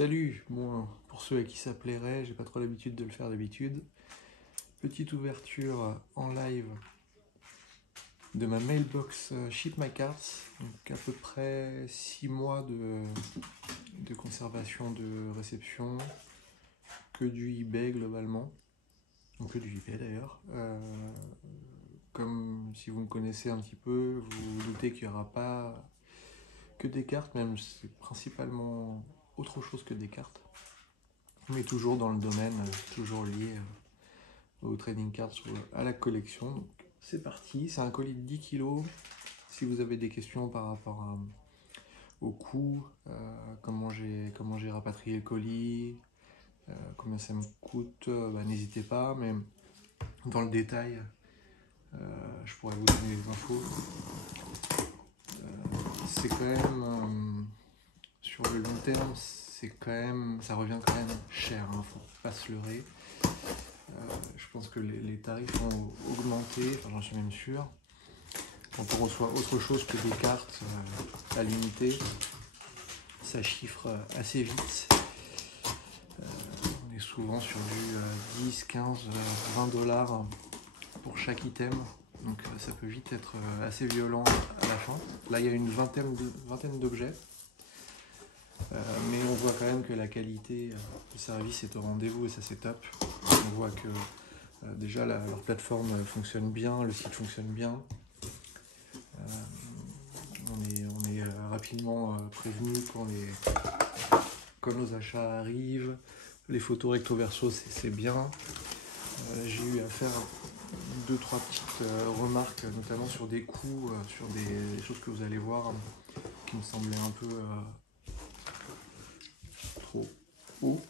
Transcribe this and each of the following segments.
Salut, bon, pour ceux à qui ça plairait, j'ai pas trop l'habitude de le faire d'habitude. Petite ouverture en live de ma mailbox Ship My Cards, donc à peu près 6 mois de conservation de réception, que du eBay globalement, donc que du eBay d'ailleurs. Comme si vous me connaissez un petit peu, vous vous doutez qu'il n'y aura pas que des cartes, même c'est principalement autre chose que des cartes. Mais toujours dans le domaine, toujours lié au trading cards ou à la collection. Donc c'est parti, c'est un colis de 10 kg. Si vous avez des questions par rapport au coût, comment j'ai rapatrié le colis, combien ça me coûte, n'hésitez pas. Mais dans le détail, je pourrais vous donner les infos. C'est quand même, sur le long terme, ça revient quand même cher, hein, faut pas se leurrer. Je pense que les tarifs vont augmenter, enfin j'en suis même sûr. Quand on reçoit autre chose que des cartes à l'unité, ça chiffre assez vite. On est souvent sur du 10, 15, 20 dollars pour chaque item. Donc ça peut vite être assez violent à la fin. Là il y a une vingtaine d'objets. Mais on voit quand même que la qualité du service est au rendez-vous et ça c'est top. On voit que déjà leur plateforme fonctionne bien, le site fonctionne bien. On est rapidement prévenu quand nos achats arrivent. Les photos recto verso c'est bien. J'ai eu à faire 2-3 petites remarques, notamment sur des coûts, sur des choses que vous allez voir qui me semblaient un peu trop haut.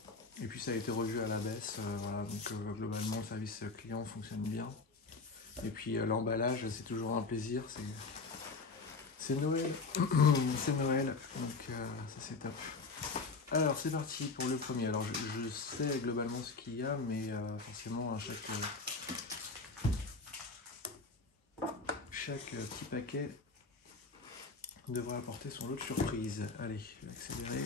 Et puis ça a été revu à la baisse. Voilà, donc globalement le service client fonctionne bien. Et puis l'emballage, c'est toujours un plaisir. C'est Noël. C'est Noël, donc ça c'est top. Alors c'est parti pour le premier. Alors je sais globalement ce qu'il y a, mais forcément chaque petit paquet devra apporter son lot de surprise. Allez, je vais accélérer.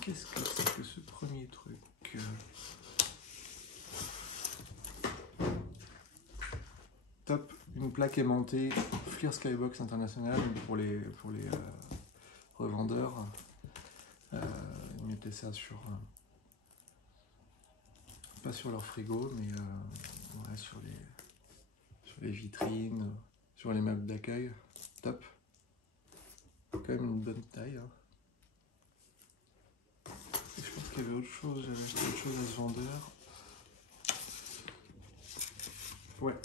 Qu'est-ce que c'est que ce premier truc? Top, une plaque aimantée Fleer Skybox International pour les revendeurs. Ils mettaient ça sur pas sur leur frigo, mais ouais, sur les vitrines, sur les meubles d'accueil. Top. Quand même une bonne taille. Hein. Et je pense qu'il y avait autre chose, j'avais acheté autre chose à ce vendeur. Ouais,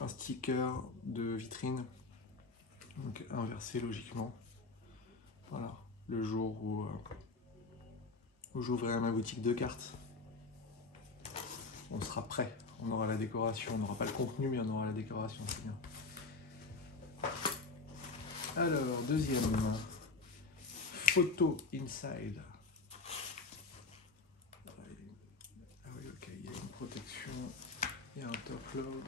un sticker de vitrine, donc inversé logiquement. Voilà, le jour où j'ouvrirai ma boutique de cartes, on sera prêt. On aura la décoration, on n'aura pas le contenu, mais on aura la décoration, c'est bien. Alors, deuxième, photo inside. Ah oui, ok, il y a une protection, il y a un top load.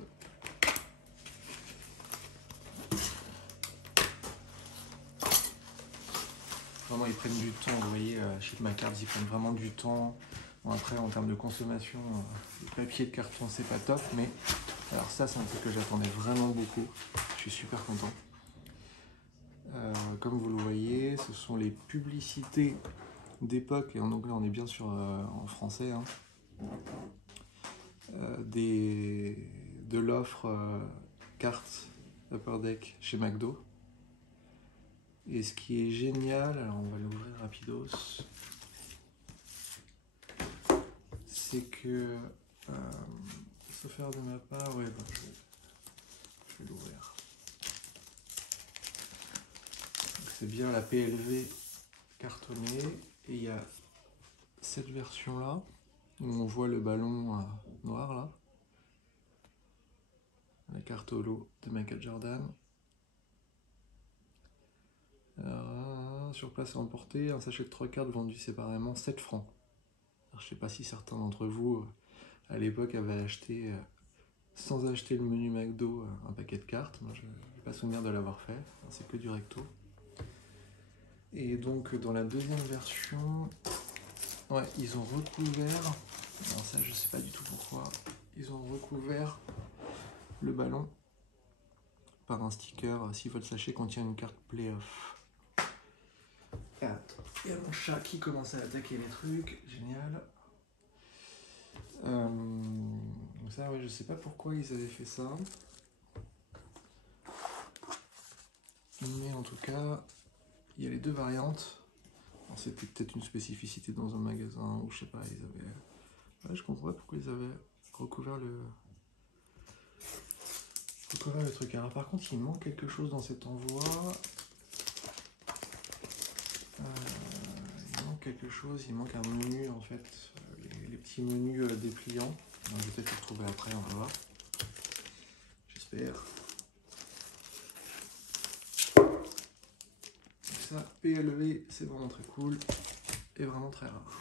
Vraiment, ils prennent du temps, vous voyez, chez Ship My Cards, ils prennent vraiment du temps. Bon, après, en termes de consommation, le papier de carton, c'est pas top, mais alors ça, c'est un truc que j'attendais vraiment beaucoup. Je suis super content. Comme vous le voyez, ce sont les publicités d'époque, et en anglais, on est bien sûr en français, hein, de l'offre carte Upper Deck chez McDo. Et ce qui est génial, alors on va l'ouvrir rapidos, c'est que, sauf faire de ma part, ouais, je vais l'ouvrir. C'est bien la PLV cartonnée, et il y a cette version là, où on voit le ballon noir là, la carte holo de Michael Jordan. Sur place à emporter, un sachet de 3 cartes vendu séparément 7 francs. Alors, je sais pas si certains d'entre vous, à l'époque, avaient acheté, sans acheter le menu McDo, un paquet de cartes. Moi, je n'ai pas souvenir de l'avoir fait. C'est que du recto. Et donc, dans la deuxième version, ouais, ils ont recouvert. Alors ça, je sais pas du tout pourquoi. Ils ont recouvert le ballon par un sticker. 6 volts sachet contient une carte playoff. Attends, il y a mon chat qui commence à attaquer les trucs. Génial. Ça, ouais, je sais pas pourquoi ils avaient fait ça. Mais en tout cas, il y a les deux variantes. C'était peut-être une spécificité dans un magasin, ou je sais pas, ils avaient... Ouais, je comprends pas pourquoi ils avaient recouvert le truc. Alors par contre, il manque quelque chose dans cet envoi. Il manque quelque chose, il manque un menu en fait, les petits menus dépliants. Donc, je vais peut-être le retrouver après, on va voir. J'espère. Ça, PLV, c'est vraiment très cool et vraiment très rare.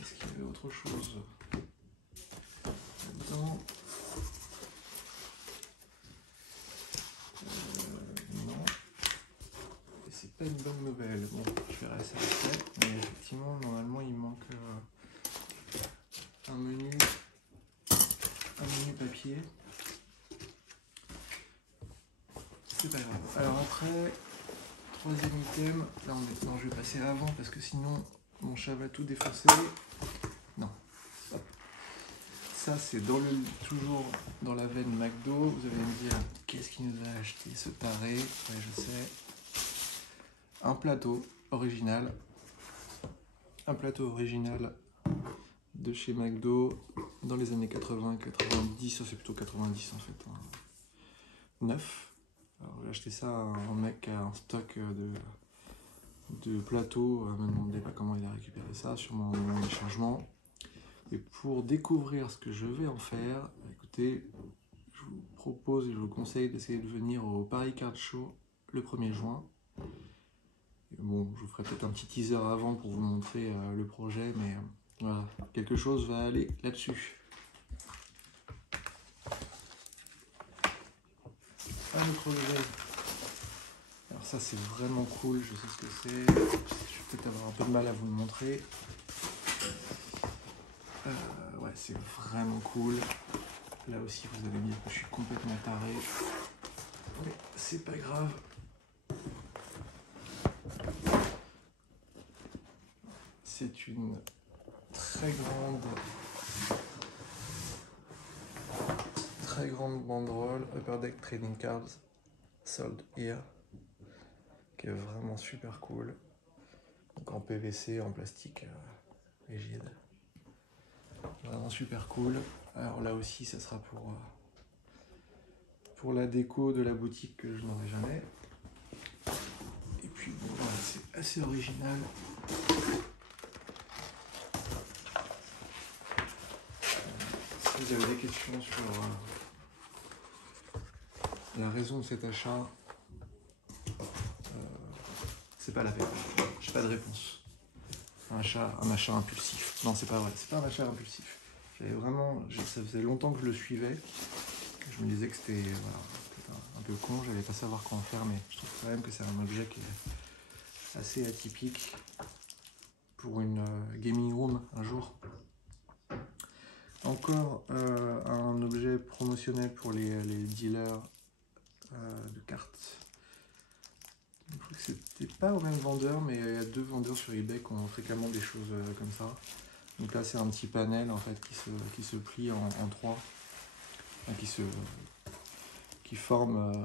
Est-ce qu'il y avait autre chose là-dedans? Non. Et c'est pas une bonne nouvelle. Bon, je verrai ça après. Mais effectivement, normalement, il manque un menu papier. C'est pas grave. Alors après, troisième item. Là, non, je vais passer avant parce que sinon, mon chat va tout défoncer. Non. Hop. Ça, c'est toujours dans la veine McDo. Vous allez me dire, qu'est-ce qu'il nous a acheté ce taré? Ouais, je sais. Un plateau original. Un plateau original de chez McDo dans les années 80-90. Ça, c'est plutôt 90 en fait. Neuf. Alors, j'ai acheté ça à un mec qui a un stock de plateaux. Ne me demandez pas comment il a récupéré ça sur mon déchargement. Et pour découvrir ce que je vais en faire, écoutez, je vous propose et je vous conseille d'essayer de venir au Paris Card Show le 1er juin. Et bon, je vous ferai peut-être un petit teaser avant pour vous montrer le projet, mais voilà, quelque chose va aller là-dessus. Un autre objet. Alors ça c'est vraiment cool, je sais ce que c'est. Je vais peut-être avoir un peu de mal à vous le montrer. Ouais, c'est vraiment cool. Là aussi, vous allez me dire que je suis complètement taré. Mais c'est pas grave. C'est une très grande banderole Upper Deck Trading Cards Sold Here, qui est vraiment super cool. Donc en PVC, en plastique rigide. Vraiment super cool. Alors là aussi, ça sera pour la déco de la boutique que je n'aurai jamais. Et puis bon, voilà, c'est assez original. Si vous avez des questions sur la raison de cet achat, c'est pas la peine. J'ai pas de réponse. Un achat impulsif. Non, c'est pas vrai. C'est pas un achat impulsif. J'avais vraiment, ça faisait longtemps que je le suivais. Je me disais que c'était voilà, un peu con, j'allais pas savoir quoi en faire, mais je trouve quand même que c'est un objet qui est assez atypique pour une gaming room un jour. Encore un objet promotionnel pour les dealers de cartes. Je crois que c'était pas au même vendeur, mais il y a deux vendeurs sur eBay qui ont fréquemment des choses comme ça. Donc là, c'est un petit panel en fait qui se plie en trois, enfin, qui forme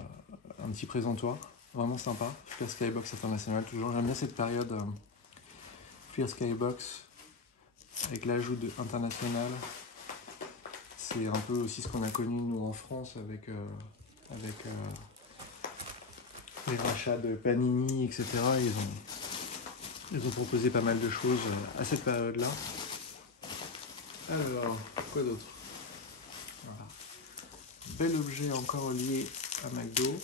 un petit présentoir. Vraiment sympa. Fleer Skybox International, toujours. J'aime bien cette période Fleer Skybox avec l'ajout de international. C'est un peu aussi ce qu'on a connu nous en France avec les rachats de Panini, etc. Ils ont proposé pas mal de choses à cette période-là. Alors, quoi d'autre? Voilà. Bel objet encore lié à McDo.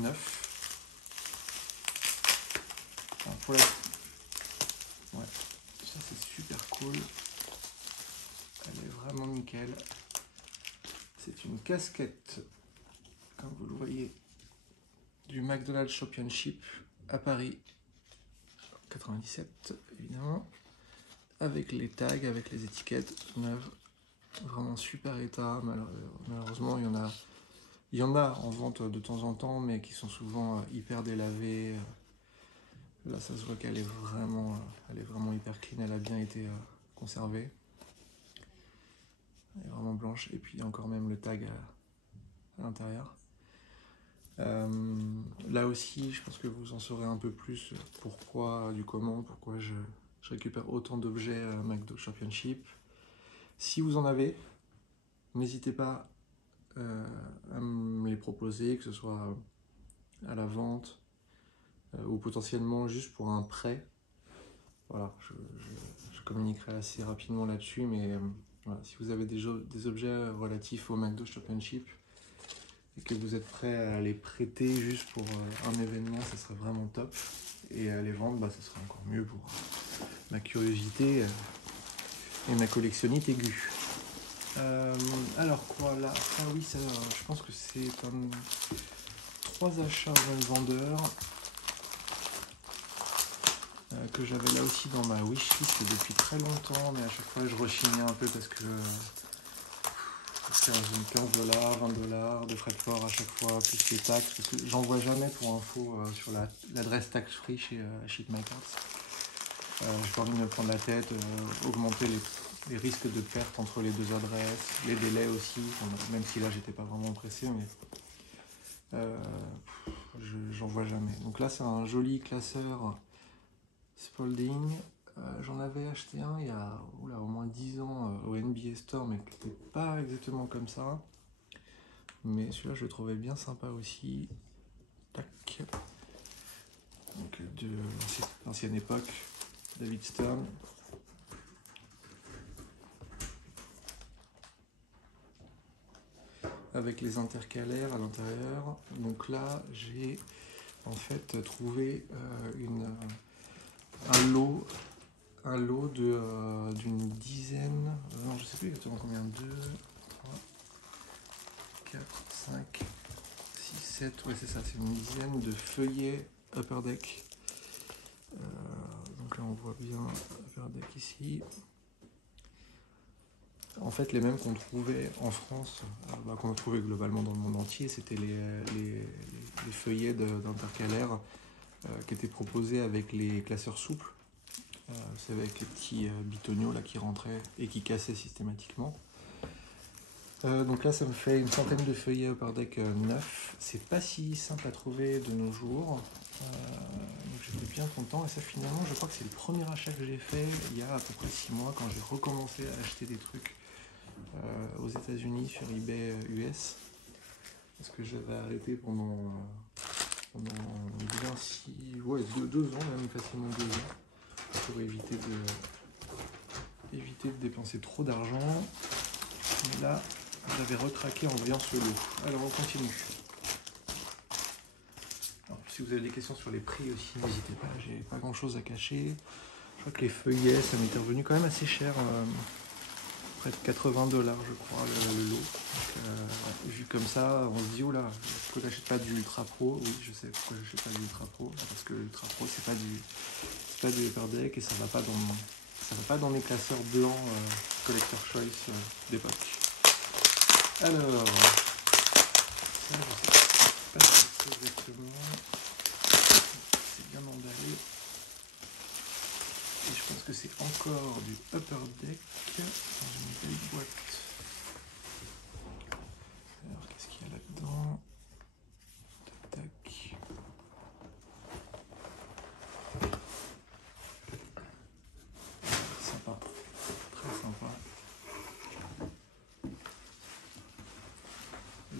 neuf. Alors pour la... Ouais, ça c'est super cool. Elle est vraiment nickel. C'est une casquette, comme vous le voyez, du McDonald's Championship à Paris, 97 évidemment, avec les tags, avec les étiquettes neuves, vraiment super état. Malheureusement il y en a en vente de temps en temps, mais qui sont souvent hyper délavés. Là ça se voit qu'elle est vraiment hyper clean, elle a bien été conservée. Elle est vraiment blanche, et puis il y a encore même le tag à l'intérieur. Là aussi, je pense que vous en saurez un peu plus pourquoi je récupère autant d'objets McDo Championship. Si vous en avez, n'hésitez pas à me les proposer, que ce soit à la vente ou potentiellement juste pour un prêt. Voilà, je communiquerai assez rapidement là-dessus, mais voilà, si vous avez des objets relatifs au McDo Championship et que vous êtes prêt à les prêter juste pour un événement, ça serait vraiment top. Et à les vendre, ça serait encore mieux pour ma curiosité et ma collectionnite aiguë. Alors quoi là? Ah oui, ça, je pense que c'est 3 achats au même vendeur que j'avais là aussi dans ma wishlist depuis très longtemps, mais à chaque fois je rechignais un peu parce que 15 $, 20 $ de frais de port à chaque fois, plus les taxes, parce que j'en vois jamais pour info sur l'adresse tax-free chez Shipmakers. J'ai pas envie de me prendre la tête, augmenter les risques de perte entre les deux adresses, les délais aussi, même si là j'étais pas vraiment pressé, mais j'en vois jamais. Donc là c'est un joli classeur Spalding. J'en avais acheté un il y a au moins 10 ans au NBA Store, mais qui n'était pas exactement comme ça. Mais celui-là, je le trouvais bien sympa aussi. Tac. Donc, de l'ancienne époque, David Stern. Avec les intercalaires à l'intérieur. Donc là, j'ai en fait trouvé un lot d'une dizaine, non je sais plus exactement combien, 2, 3, 4, 5, 6, 7, ouais c'est ça, c'est une dizaine de feuillets Upper Deck. Donc là on voit bien Upper Deck ici. En fait les mêmes qu'on trouvait en France, qu'on trouvait globalement dans le monde entier, c'était les feuillets d'intercalaire qui étaient proposés avec les classeurs souples. C'est avec les petits bitoniaux là qui rentraient et qui cassaient systématiquement. Donc là ça me fait une centaine de feuillets Upper Deck 9. C'est pas si simple à trouver de nos jours. Donc j'étais bien content, et ça finalement je crois que c'est le premier achat que j'ai fait il y a à peu près 6 mois, quand j'ai recommencé à acheter des trucs aux États-Unis sur eBay US, parce que j'avais arrêté pendant bien 2 ans, même facilement 2 ans, pour éviter de dépenser trop d'argent. Mais là, j'avais recraqué en voyant ce lot. Alors, on continue. Alors, si vous avez des questions sur les prix aussi, n'hésitez pas, j'ai pas grand chose à cacher. Je crois que les feuillets, ça m'était revenu quand même assez cher, près de 80 $, je crois, le lot. Donc, vu comme ça, on se dit, oh là, pourquoi j'achète pas du Ultra Pro? Oui, je sais pourquoi j'achète pas du Ultra Pro, parce que l'Ultra Pro, c'est pas du Upper Deck, et ça va pas dans mes classeurs blancs Collector Choice d'époque. Alors, ça, je sais pas ce que c'est exactement. C'est bien emballé. Et je pense que c'est encore du Upper Deck dans une belle boîte. Alors, qu'est-ce qu'il y a là-dedans? Tac, tac. Sympa. Très sympa.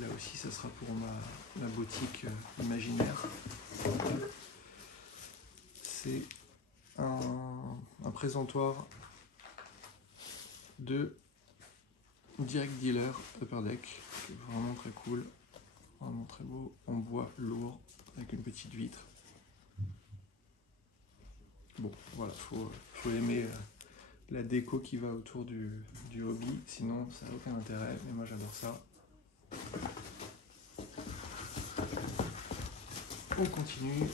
Là aussi, ça sera pour ma boutique imaginaire. C'est un présentoir de Direct Dealer Upper Deck, qui est vraiment très cool, vraiment très beau, en bois lourd avec une petite vitre. Bon, voilà, faut aimer la déco qui va autour du hobby, sinon ça n'a aucun intérêt, mais moi j'adore ça. On continue.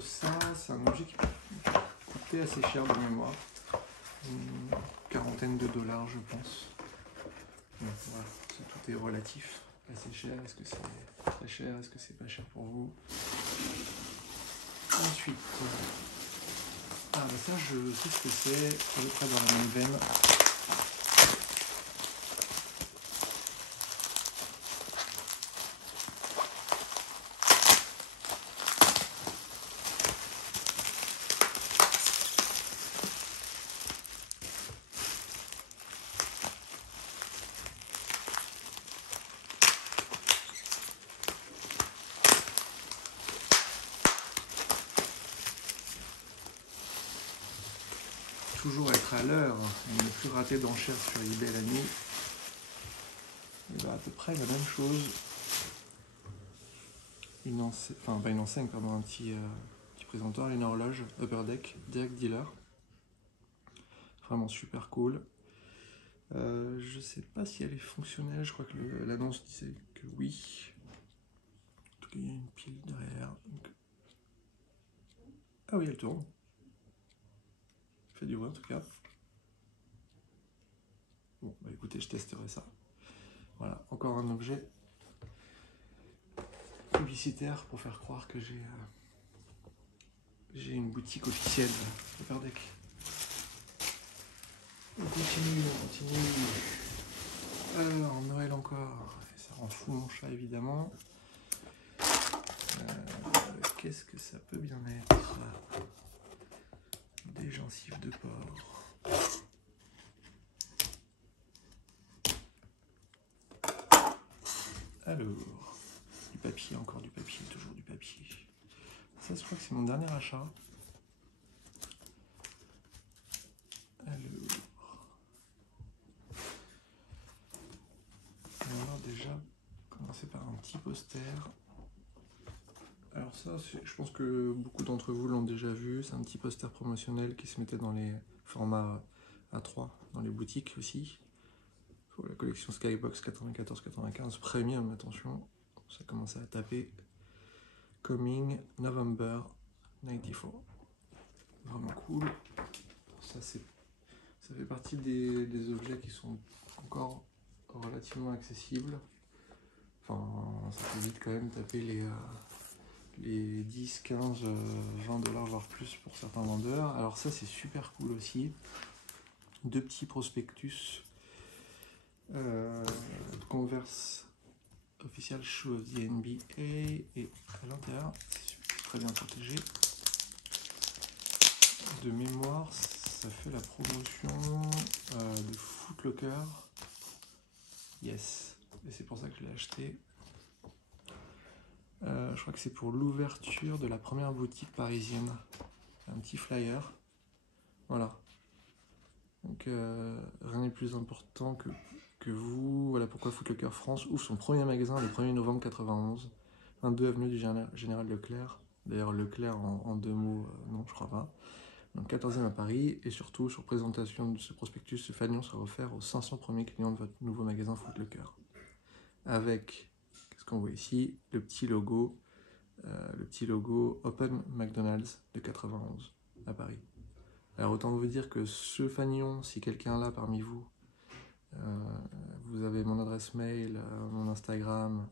Ça, c'est un objet qui coûtait assez cher de mémoire. Une quarantaine de dollars, je pense. Donc voilà, tout est relatif. Assez cher, est-ce que c'est très cher, est-ce que c'est pas cher pour vous? Ensuite, ah bah ça je sais ce que c'est, à peu près dans la même veine. Toujours être à l'heure et ne plus rater d'enchères sur eBay la nuit. Et bah à peu près la même chose. Une enseigne, enfin pas une enseigne, pardon, un petit présentoir, une horloge Upper Deck, Direct Dealer. Vraiment super cool. Je sais pas si elle est fonctionnelle, je crois que l'annonce disait que oui. En tout cas, il y a une pile derrière. Donc... ah oui, elle tourne. Elle fait du bruit en tout cas. Bon, bah écoutez, je testerai ça. Voilà, encore un objet publicitaire pour faire croire que j'ai une boutique officielle Upper Deck. On continue. Alors, Noël encore. Ça rend fou mon chat, évidemment. Qu'est-ce que ça peut bien être? Des gencives de porc. Alors, du papier, encore du papier, toujours du papier. Ça, je crois que c'est mon dernier achat. Alors, on va voir déjà commencer par un petit poster. Alors ça, je pense que beaucoup d'entre vous l'ont déjà vu. C'est un petit poster promotionnel qui se mettait dans les formats A3, dans les boutiques aussi. Pour la collection Skybox 94-95 Premium, attention, ça commençait à taper. Coming November 94. Vraiment cool. Ça fait partie des objets qui sont encore relativement accessibles. Enfin, ça peut vite quand même taper les 10, 15, 20 dollars voire plus pour certains vendeurs. Alors ça c'est super cool aussi. Deux petits prospectus. Converse Official Shoe of the NBA, et à l'intérieur c'est très bien protégé. De mémoire, ça fait la promotion de Foot Locker. Yes, et c'est pour ça que je l'ai acheté. Je crois que c'est pour l'ouverture de la première boutique parisienne. Un petit flyer. Voilà. Donc rien n'est plus important que vous. Voilà pourquoi Foot Locker France ouvre son premier magasin le 1er novembre 91. 22 avenue du Général Leclerc. D'ailleurs Leclerc en deux mots, non je crois pas. Donc 14e à Paris, et surtout sur présentation de ce prospectus, ce fanion sera offert aux 500 premiers clients de votre nouveau magasin Foot Locker. Avec, qu'est-ce qu'on voit ici, le petit logo Open McDonald's de 91 à Paris. Alors autant vous dire que ce fanion, si quelqu'un là parmi vous, vous avez mon adresse mail, mon Instagram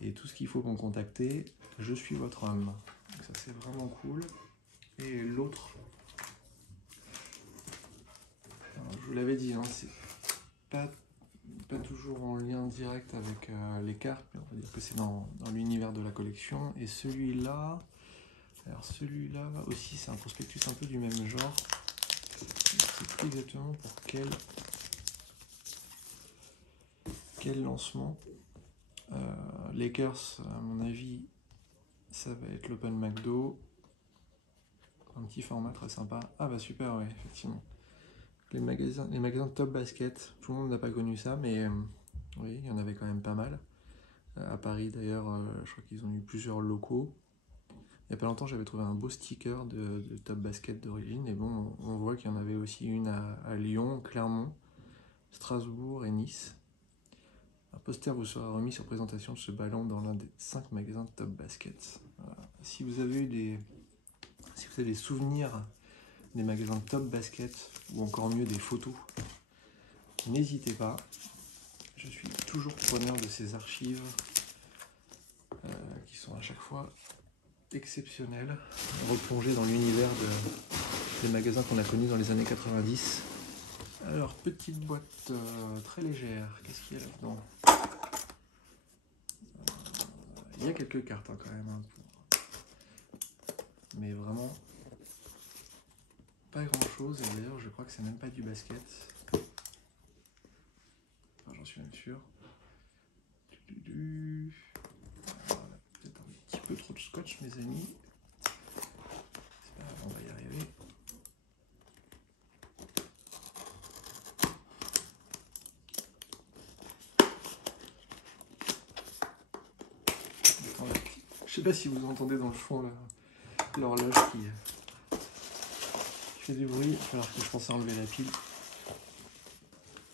et tout ce qu'il faut pour me contacter, je suis votre homme. Donc ça c'est vraiment cool. Et l'autre, je vous l'avais dit, hein, c'est pas toujours en lien direct avec les cartes, mais on va dire que c'est dans l'univers de la collection. Et celui-là, alors celui-là aussi, c'est un prospectus un peu du même genre. Je ne sais plus exactement pour quel lancement. Lakers, à mon avis, ça va être l'Open McDo. Un petit format très sympa. Ah bah super, ouais, effectivement. Les magasins Top Basket, tout le monde n'a pas connu ça, mais Oui, il y en avait quand même pas mal. À Paris d'ailleurs, je crois qu'ils ont eu plusieurs locaux. Il n'y a pas longtemps, j'avais trouvé un beau sticker de Top Basket d'origine. Et bon, on voit qu'il y en avait aussi une à Lyon, Clermont, Strasbourg et Nice. Un poster vous sera remis sur présentation de ce ballon dans l'un des 5 magasins de Top Basket. Voilà. Si vous avez des souvenirs des magasins de Top Basket, ou encore mieux des photos, n'hésitez pas. Je suis toujours preneur de ces archives qui sont à chaque fois exceptionnelles, replongées dans l'univers des magasins qu'on a connus dans les années 90. Alors, petite boîte très légère, qu'est-ce qu'il y a là-dedans? Il y a quelques cartes quand même, hein, mais vraiment pas grand-chose, et d'ailleurs je crois que c'est même pas du basket. Enfin, j'en suis même sûr. Peut-être un petit peu trop de scotch, mes amis. C'est pas grave, on va y arriver. Je sais pas si vous entendez dans le fond l'horloge qui fait du bruit. Il va falloir que je pense à enlever la pile.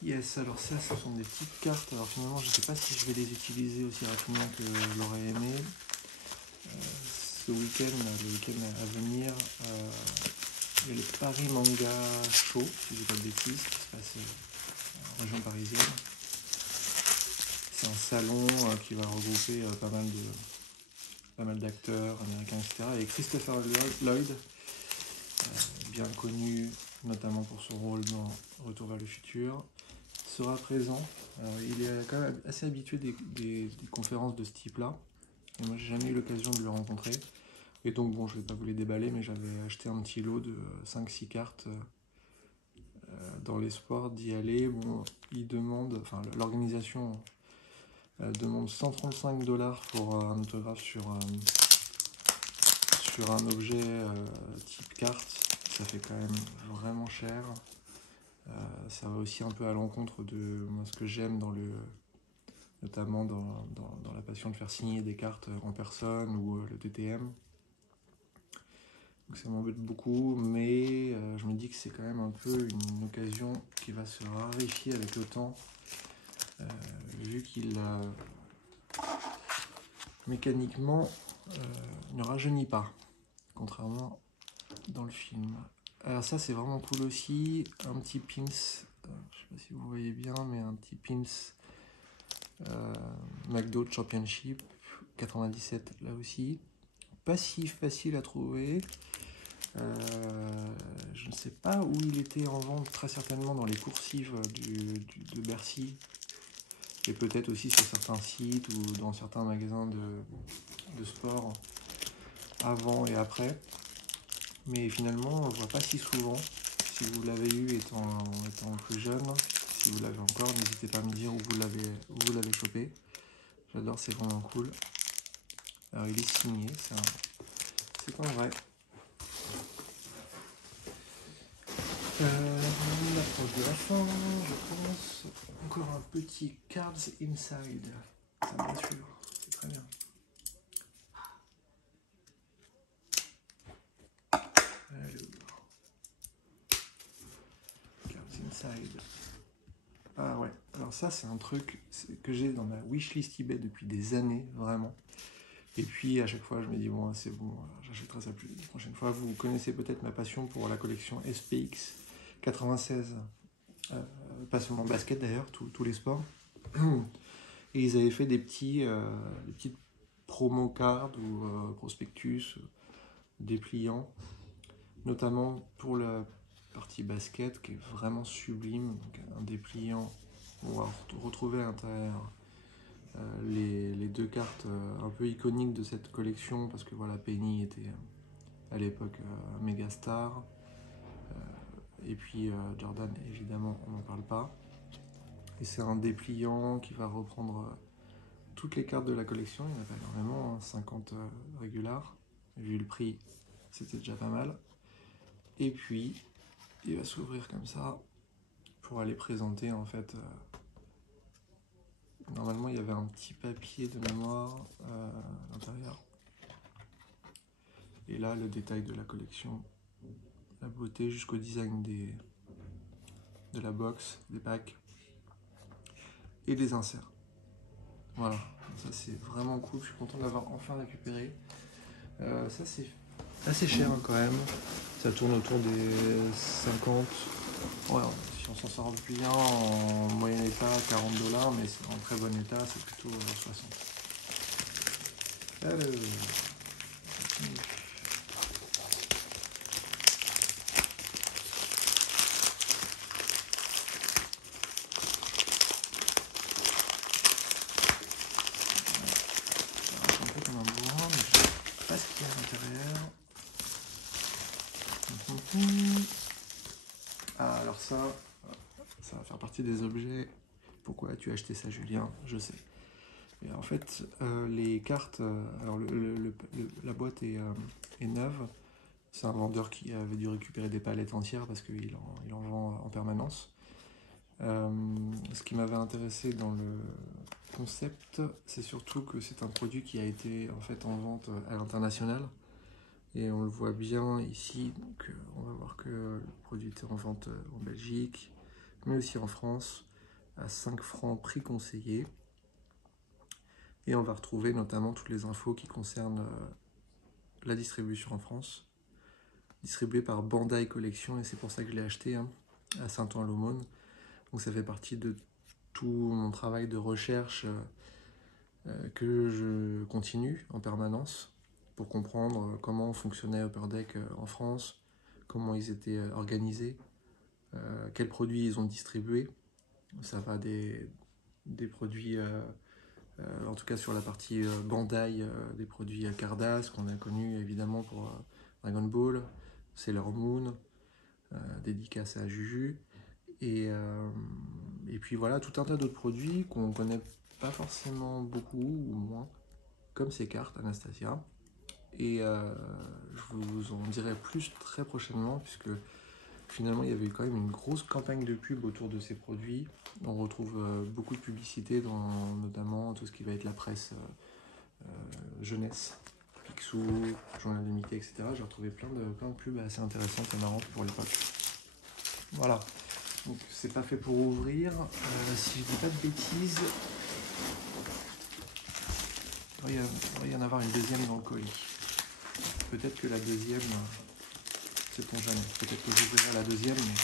Yes, alors ça, ce sont des petites cartes. Alors finalement, je ne sais pas si je vais les utiliser aussi rapidement que je l'aurais aimé. Ce week-end, le week-end à venir, il y a le Paris Manga Show, si je dis pas de bêtises, qui se passe en région parisienne. C'est un salon qui va regrouper pas mal d'acteurs américains, etc. Et Christopher Lloyd, bien connu notamment pour son rôle dans Retour vers le futur, sera présent. Alors, il est quand même assez habitué des conférences de ce type-là. Et moi, j'ai jamais eu l'occasion de le rencontrer. Et donc, bon, je vais pas vous les déballer, mais j'avais acheté un petit lot de 5-6 cartes dans l'espoir d'y aller. Bon, l'organisation demande 135$ pour un autographe sur un objet type carte. Ça fait quand même vraiment cher. Ça va aussi un peu à l'encontre de moi, ce que j'aime notamment dans la passion de faire signer des cartes en personne ou le TTM. Donc ça m'embête beaucoup, mais je me dis que c'est quand même un peu une occasion qui va se raréfier avec le temps, vu qu'il mécaniquement ne rajeunit pas, contrairement dans le film. Alors ça c'est vraiment cool aussi, un petit pins, je sais pas si vous voyez bien, mais un petit pins McDo Championship 97 là aussi. Pas si facile à trouver. Je ne sais pas où il était en vente, très certainement dans les coursives de Bercy, et peut-être aussi sur certains sites ou dans certains magasins de sport avant et après. Mais finalement, on ne voit pas si souvent. Si vous l'avez eu étant plus jeune, si vous l'avez encore, n'hésitez pas à me dire où vous l'avez chopé. J'adore, c'est vraiment cool. Alors il est signé, c'est en vrai. On approche de la fin, je pense. Encore un petit Cards Inside. Ça me rassure, c'est très bien. Alors, Cards Inside. Ah ouais, alors ça c'est un truc que j'ai dans ma wishlist eBay depuis des années, vraiment. Et puis à chaque fois je me dis bon c'est bon, j'achèterai ça plus la prochaine fois. Vous connaissez peut-être ma passion pour la collection SPX 96, pas seulement basket d'ailleurs, tous les sports. Et ils avaient fait des petites promo cards ou prospectus dépliants, notamment pour la partie basket qui est vraiment sublime. Donc, un dépliant, on va retrouver à l'intérieur les deux cartes un peu iconiques de cette collection, parce que voilà, Penny était à l'époque méga star, et puis Jordan évidemment on n'en parle pas. Et c'est un dépliant qui va reprendre toutes les cartes de la collection, il y en a pas énormément, 50 régulars, vu le prix c'était déjà pas mal. Et puis il va s'ouvrir comme ça pour aller présenter en fait Normalement, il y avait un petit papier de mémoire à l'intérieur. Et là, le détail de la collection, la beauté jusqu'au design de la box, des packs et des inserts. Voilà, ça c'est vraiment cool, je suis content de l'avoir enfin récupéré. Ça c'est assez cher hein, quand même, ça tourne autour des 50. Ouais, si on s'en sort bien en moyen état, 40 $, mais en très bon état, c'est plutôt 60. Alors, un peu comme un bourrin, mais je ne sais pas ce qu'il y a à l'intérieur. Ah, alors ça va faire partie des objets. Pourquoi as-tu acheté ça, Julien? Je sais. Et en fait, les cartes, alors la boîte est neuve. C'est un vendeur qui avait dû récupérer des palettes entières parce qu'il en vend en permanence. Ce qui m'avait intéressé dans le concept, c'est surtout que c'est un produit qui a été en fait en vente à l'international. Et on le voit bien ici, donc on va voir que le produit était en vente en Belgique, mais aussi en France, à 5 francs prix conseillé. Et on va retrouver notamment toutes les infos qui concernent la distribution en France, distribuée par Bandai Collection, et c'est pour ça que je l'ai acheté hein, à Saint-Ouen-l'Aumône. Donc ça fait partie de tout mon travail de recherche que je continue en permanence pour comprendre comment fonctionnait Upper Deck en France, comment ils étaient organisés, quels produits ils ont distribués. Ça va des produits, en tout cas sur la partie Bandai, des produits Cardass qu'on a connus évidemment pour Dragon Ball, Sailor Moon, dédicace à Juju, et puis voilà, tout un tas d'autres produits qu'on ne connaît pas forcément beaucoup ou moins, comme ces cartes Anastasia. Et je vous en dirai plus très prochainement, puisque finalement il y avait quand même une grosse campagne de pub autour de ces produits. On retrouve beaucoup de publicité dans notamment tout ce qui va être la presse jeunesse, Picsou, Journal limité, etc. J'ai retrouvé plein de pubs assez intéressantes et marrantes pour l'époque. Voilà, donc c'est pas fait pour ouvrir. Si je dis pas de bêtises, il devrait y en avoir une deuxième dans le colis. Peut-être que la deuxième, sait-on jamais. Peut-être que j'ouvrirai la deuxième, mais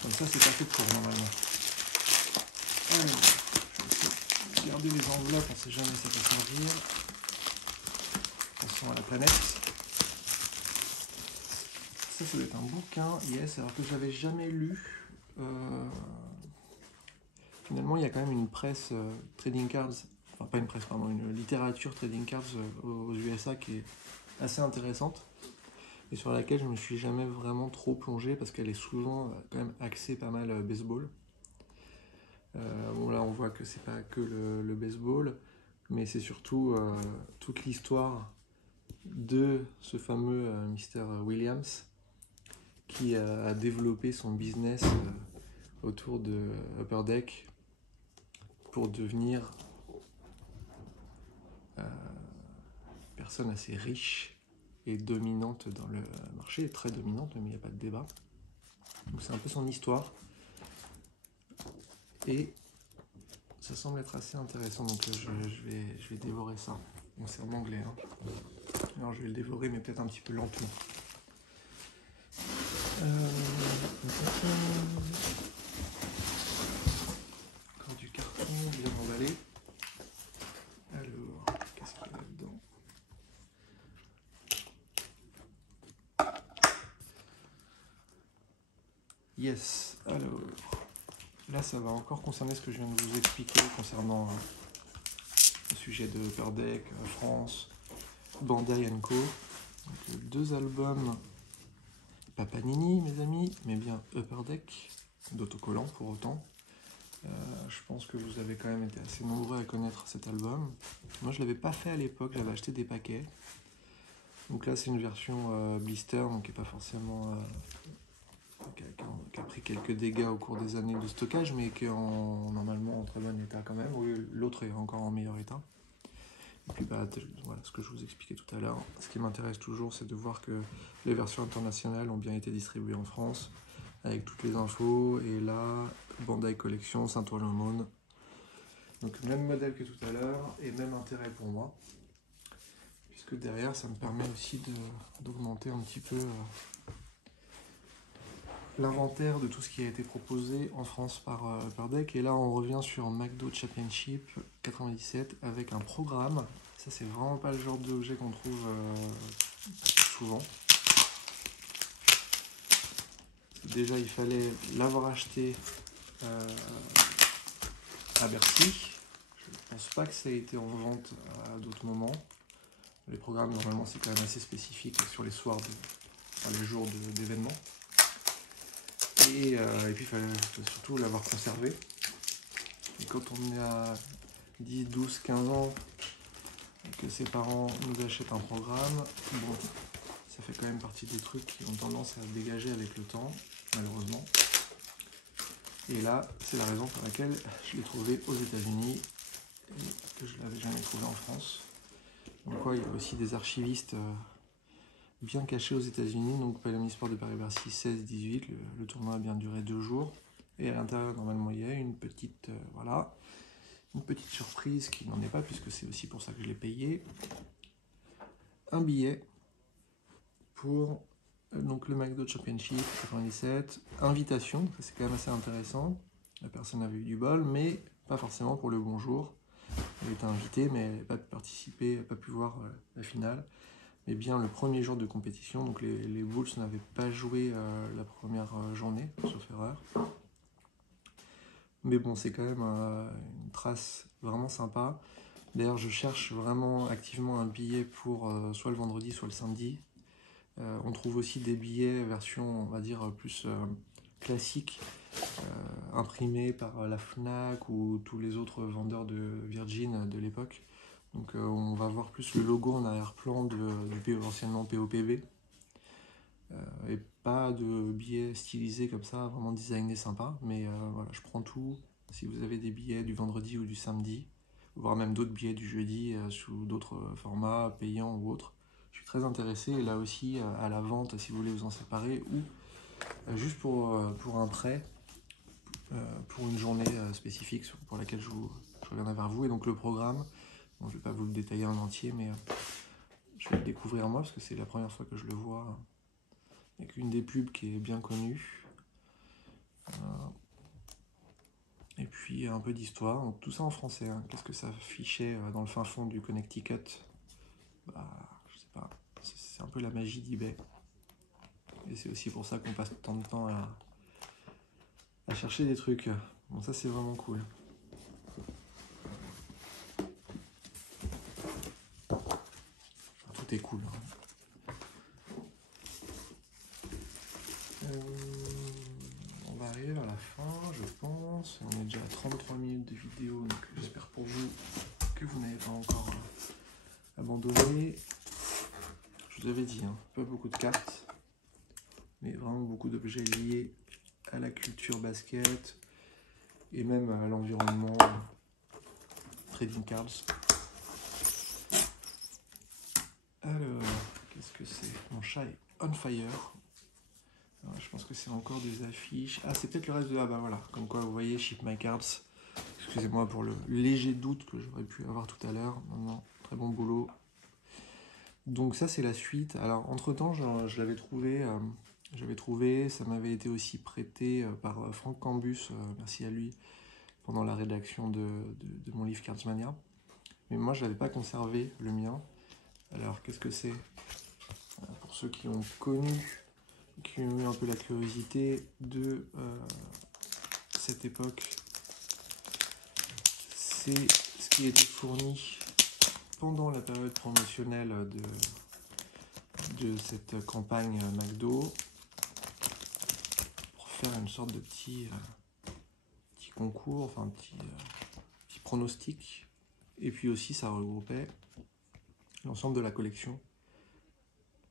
comme ça c'est pas fait pour normalement. Alors, je vais essayer de garder les enveloppes, on sait jamais ça peut servir. Attention à la planète. Ça doit être un bouquin, yes, alors que je l'avais jamais lu. Finalement, il y a quand même une presse trading cards, enfin pas une presse, pardon, une littérature trading cards aux USA qui est assez intéressante et sur laquelle je ne me suis jamais vraiment trop plongé parce qu'elle est souvent quand même axée pas mal baseball. Bon là on voit que c'est pas que le baseball, mais c'est surtout toute l'histoire de ce fameux Mr. Williams qui a développé son business autour de Upper Deck pour devenir personne assez riche et dominante dans le marché, très dominante, mais il n'y a pas de débat. Donc c'est un peu son histoire. Et ça semble être assez intéressant, donc je vais dévorer ça. Bon, c'est en anglais, hein. Alors je vais le dévorer, mais peut-être un petit peu lentement. Encore du carton bien emballé. Alors, qu'est-ce qu'il y a là-dedans? Yes, alors, là ça va encore concerner ce que je viens de vous expliquer concernant le sujet de Upper Deck, France, Bandai & Co. Donc, 2 albums, pas Panini mes amis, mais bien Upper Deck, d'autocollant pour autant. Je pense que vous avez quand même été assez nombreux à connaître cet album. Moi je ne l'avais pas fait à l'époque, j'avais acheté des paquets. Donc là c'est une version blister, donc qui n'est pas forcément qui a pris quelques dégâts au cours des années de stockage, mais qui est normalement en très bon état quand même. Oui, l'autre est encore en meilleur état. Et puis voilà, ce que je vous expliquais tout à l'heure. Ce qui m'intéresse toujours, c'est de voir que les versions internationales ont bien été distribuées en France, avec toutes les infos. Et là, Bandai Collection, Saint-Ouen-l'Aumône. Donc même modèle que tout à l'heure, et même intérêt pour moi. Puisque derrière, ça me permet aussi d'augmenter un petit peu l'inventaire de tout ce qui a été proposé en France par DEC. Et là, on revient sur McDo Championship 97 avec un programme. Ça, c'est vraiment pas le genre d'objet qu'on trouve souvent. Déjà, il fallait l'avoir acheté à Bercy. Je ne pense pas que ça ait été en vente à d'autres moments. Les programmes, normalement, c'est quand même assez spécifique sur les soirs, les jours d'événements. Et puis, il fallait surtout l'avoir conservé. Et quand on est à 10, 12, 15 ans, et que ses parents nous achètent un programme, bon, ça fait quand même partie des trucs qui ont tendance à se dégager avec le temps, malheureusement. Et là, c'est la raison pour laquelle je l'ai trouvé aux États-Unis et que je ne l'avais jamais trouvé en France. Donc, il y a aussi des archivistes bien cachés aux États-Unis. Donc, Palais Sport de Paris-Bercy 16-18. Le tournoi a bien duré 2 jours. Et à l'intérieur, normalement, il y a une petite, une petite surprise qui n'en est pas, puisque c'est aussi pour ça que je l'ai payé. Un billet pour donc le McDo Championship 97. Invitation, c'est quand même assez intéressant. La personne avait eu du bol, mais pas forcément pour le bonjour. Elle était invitée, mais elle n'a pas pu participer, elle n'a pas pu voir la finale. Mais bien le premier jour de compétition, donc les Bulls n'avaient pas joué la première journée, sauf erreur. Mais bon, c'est quand même une trace vraiment sympa. D'ailleurs, je cherche vraiment activement un billet pour soit le vendredi, soit le samedi. On trouve aussi des billets version, on va dire, plus classique, imprimés par la Fnac ou tous les autres vendeurs de Virgin de l'époque. Donc on va voir plus le logo en arrière-plan du anciennement POPB. Et pas de billets stylisés comme ça, vraiment designés sympa. Mais voilà, je prends tout. Si vous avez des billets du vendredi ou du samedi, voire même d'autres billets du jeudi sous d'autres formats, payants ou autres, je suis très intéressé. Et là aussi, à la vente, si vous voulez vous en séparer, ou juste pour un prêt, pour une journée spécifique pour laquelle je reviendrai vers vous. Et donc le programme, bon, je ne vais pas vous le détailler en entier, mais je vais le découvrir moi, parce que c'est la première fois que je le vois avec une des pubs qui est bien connue. Et puis un peu d'histoire, donc tout ça en français. Hein. Qu'est-ce que ça affichait dans le fin fond du Connecticut? Bah, je sais pas, c'est un peu la magie d'eBay. Et c'est aussi pour ça qu'on passe tant de temps à chercher des trucs. Bon, ça c'est vraiment cool. Enfin, tout est cool. Hein. On va arriver vers la fin, je pense. On est déjà à 33 minutes de vidéo, donc j'espère pour vous que vous n'avez pas encore abandonné. Je vous avais dit, hein, pas beaucoup de cartes, mais vraiment beaucoup d'objets liés à la culture basket et même à l'environnement trading cards. Alors, qu'est-ce que c'est? Mon chat est on fire. Alors, je pense que c'est encore des affiches. Ah, c'est peut-être le reste de... Ah bah voilà, comme quoi vous voyez, Ship My Cards. Excusez-moi pour le léger doute que j'aurais pu avoir tout à l'heure. Non, très bon boulot. Donc ça, c'est la suite. Alors, entre-temps, je l'avais trouvé... J'avais trouvé, ça m'avait été aussi prêté par Franck Cambus, merci à lui, pendant la rédaction de mon livre Cardsmania. Mais moi, je n'avais pas conservé le mien. Alors, qu'est-ce que c'est? Pour ceux qui ont connu, qui ont eu un peu la curiosité de cette époque, c'est ce qui a été fourni pendant la période promotionnelle de cette campagne McDo, pour faire une sorte de petit concours, enfin un petit pronostic. Et puis aussi, ça regroupait l'ensemble de la collection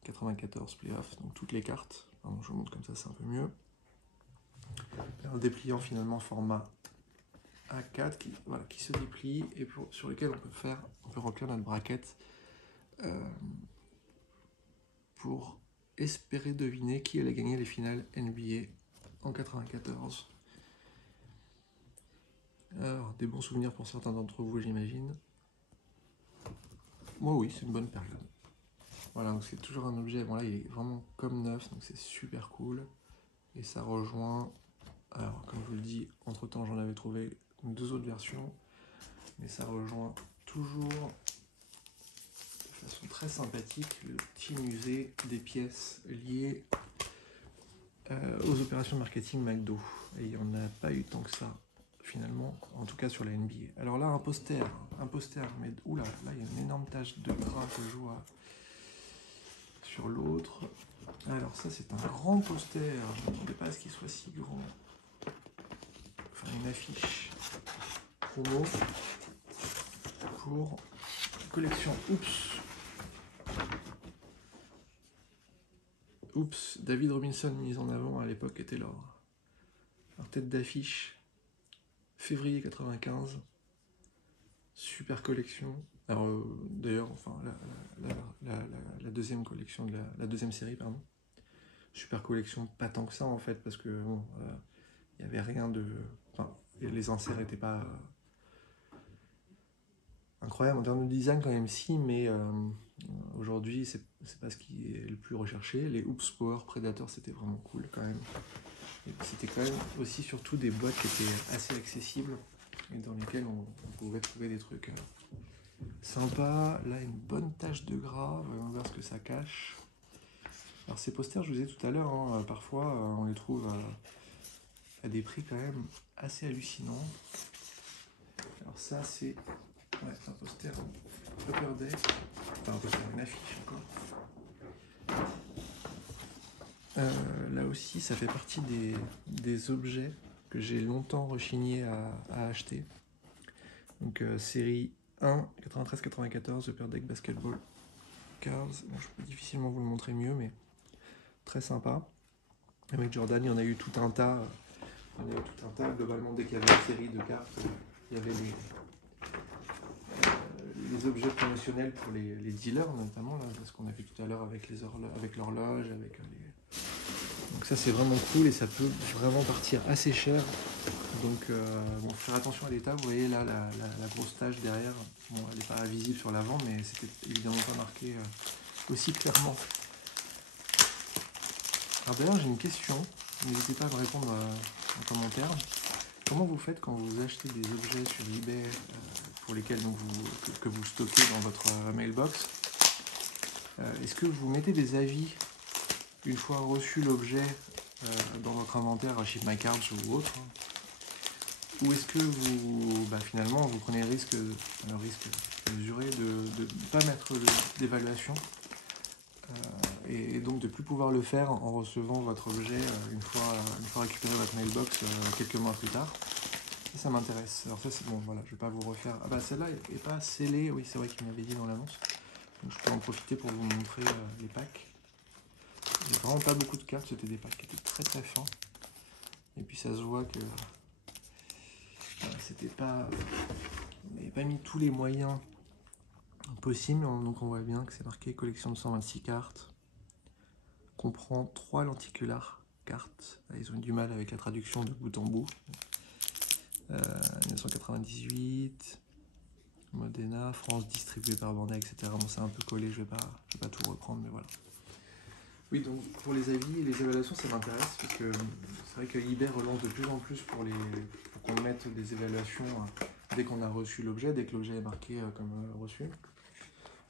94 playoffs, donc toutes les cartes. Pardon, je vous montre comme ça, c'est un peu mieux. Et un dépliant finalement format A4 qui se déplie et sur lequel on peut remplir notre braquette pour espérer deviner qui allait gagner les finales NBA en 94. Alors, des bons souvenirs pour certains d'entre vous, j'imagine. Moi, oui, c'est une bonne période. Voilà, donc c'est toujours un objet. Bon, là, il est vraiment comme neuf, donc c'est super cool. Et ça rejoint. Alors, comme je vous le dis, entre temps, j'en avais trouvé 2 autres versions. Mais ça rejoint toujours de façon très sympathique le petit musée des pièces liées aux opérations de marketing McDo. Et il n'y en a pas eu tant que ça, finalement, en tout cas sur la NBA. Alors là, un poster, mais oula, là il y a une énorme tache de gras que je vois sur l'autre. Alors ça, c'est un grand poster, je ne m'attendais pas à ce qu'il soit si grand. Enfin, une affiche promo pour collection Oups, David Robinson mise en avant à l'époque était leur tête d'affiche. Février 95, super collection. Alors d'ailleurs, enfin la deuxième collection de la deuxième série, pardon. Super collection, pas tant que ça en fait, parce que bon, y avait rien de, enfin, les inserts n'étaient pas incroyables en termes de design quand même si, mais aujourd'hui c'est pas ce qui est le plus recherché. Les Oops Power Predator c'était vraiment cool quand même. C'était quand même aussi surtout des boîtes qui étaient assez accessibles et dans lesquelles on pouvait trouver des trucs sympas. Là, une bonne tache de gras, voyons voir ce que ça cache. Alors ces posters, je vous ai dit tout à l'heure, hein, parfois on les trouve à des prix quand même assez hallucinants. Alors ça, c'est un poster Upper Deck, enfin un poster, une affiche encore. Là aussi, ça fait partie des objets que j'ai longtemps rechigné à acheter. Donc série 1, 93-94, Upper Deck Basketball Cards. Bon, je peux difficilement vous le montrer mieux, mais très sympa. Avec Jordan, il y en a eu tout un tas. Globalement, dès qu'il y avait une série de cartes, il y avait les objets promotionnels pour les dealers, notamment, là, ce qu'on a vu tout à l'heure avec l'horloge, avec les... Donc ça, c'est vraiment cool et ça peut vraiment partir assez cher. Donc, bon, faut faire attention à l'état. Vous voyez là la grosse tache derrière. Bon, elle n'est pas visible sur l'avant, mais c'était évidemment pas marqué aussi clairement. Alors d'ailleurs, j'ai une question. N'hésitez pas à me répondre en commentaire. Comment vous faites quand vous achetez des objets sur eBay pour lesquels donc que vous stockez dans votre mailbox? Est-ce que vous mettez des avis une fois reçu l'objet dans votre inventaire chez MyCards ou autre? Ou est-ce que vous, finalement, vous prenez le risque mesuré de ne pas mettre d'évaluation et donc de ne plus pouvoir le faire en recevant votre objet une fois récupéré votre mailbox quelques mois plus tard? Ça m'intéresse. Alors ça, c'est bon, voilà, je vais pas vous refaire. Ah bah celle-là n'est pas scellée, oui, c'est vrai qu'il m'avait dit dans l'annonce. Donc je peux en profiter pour vous montrer les packs. Il n'y a vraiment pas beaucoup de cartes, c'était des packs qui étaient très très fins. Et puis ça se voit que c'était pas... On n'avait pas mis tous les moyens possibles, donc on voit bien que c'est marqué collection de 126 cartes. Comprend 3 lenticulaires cartes. Ils ont eu du mal avec la traduction de bout en bout. 1998, Modena, France, distribué par Bandai, etc. Bon, c'est un peu collé, je vais pas tout reprendre, mais voilà. Oui, donc pour les avis et les évaluations, ça m'intéresse, parce que c'est vrai que eBay relance de plus en plus pour qu'on mette des évaluations dès qu'on a reçu l'objet, dès que l'objet est marqué comme reçu.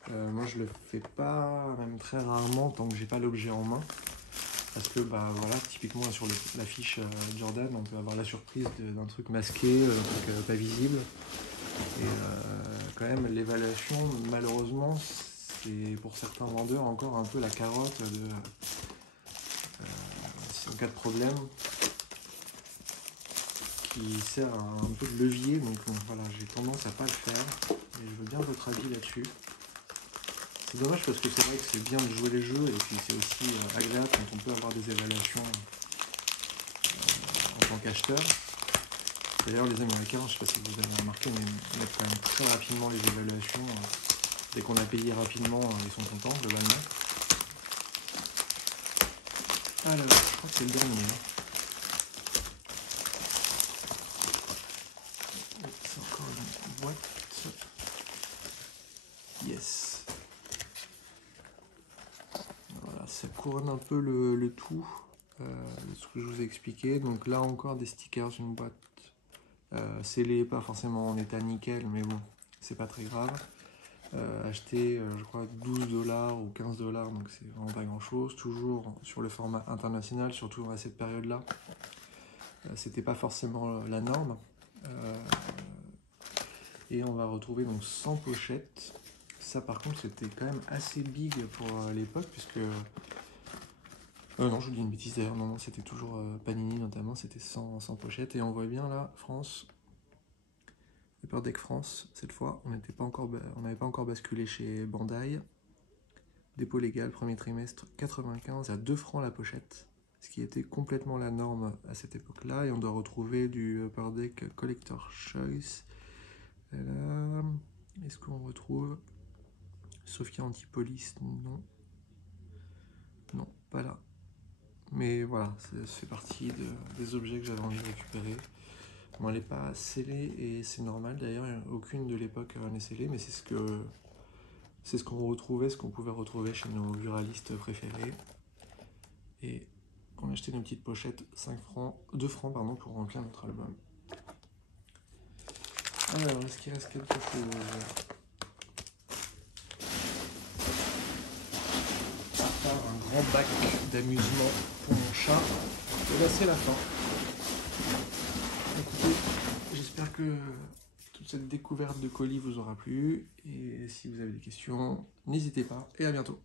Moi, je le fais pas, même très rarement, tant que j'ai pas l'objet en main. Parce que voilà, typiquement sur la fiche Jordan, on peut avoir la surprise d'un truc masqué, un truc pas visible. Et quand même, l'évaluation, malheureusement, c'est pour certains vendeurs encore un peu la carotte de en cas de problème, qui sert un peu de levier. Donc voilà, j'ai tendance à pas le faire. Et je veux bien votre avis là-dessus. C'est dommage parce que c'est vrai que c'est bien de jouer les jeux et puis c'est aussi agréable quand on peut avoir des évaluations tant qu'acheteur. D'ailleurs, les Américains, je ne sais pas si vous avez remarqué, mais ils mettent quand même très rapidement les évaluations. Dès qu'on a payé rapidement, ils sont contents, globalement. Alors, je crois que c'est le dernier. C'est encore une boîte. Yes. Voilà, ça couronne un peu le tout. Ce que je vous ai expliqué. Donc là encore des stickers, une boîte scellée, pas forcément en état nickel, mais bon, c'est pas très grave. Acheté, je crois, 12 $ ou 15 $, donc c'est vraiment pas grand chose. Toujours sur le format international, surtout à cette période-là. C'était pas forcément la norme. Et on va retrouver donc 100 pochettes. Ça par contre c'était quand même assez big pour l'époque, puisque... non, je vous dis une bêtise d'ailleurs, non, c'était toujours Panini notamment, c'était 100 pochettes. Et on voit bien là, France, Upper Deck France, cette fois, on n'avait pas encore basculé chez Bandai. Dépôt légal, premier trimestre 95, à 2 francs la pochette, ce qui était complètement la norme à cette époque-là. Et on doit retrouver du Upper Deck Collector Choice. Là, est-ce qu'on retrouve Sophia Antipolis? Non. Non, pas là. Mais voilà, ça fait partie des objets que j'avais envie de récupérer. Bon, elle n'est pas scellée et c'est normal d'ailleurs, aucune de l'époque n'est scellée, mais c'est ce qu'on retrouvait, ce qu'on pouvait retrouver chez nos buralistes préférés. Et on a acheté une petite pochette 2 francs pardon, pour remplir notre album. Alors, est-ce qu'il reste quelque chose? Un grand bac d'amusement pour mon chat. Et là c'est la fin. Écoutez, j'espère que toute cette découverte de colis vous aura plu. Et si vous avez des questions, n'hésitez pas. Et à bientôt.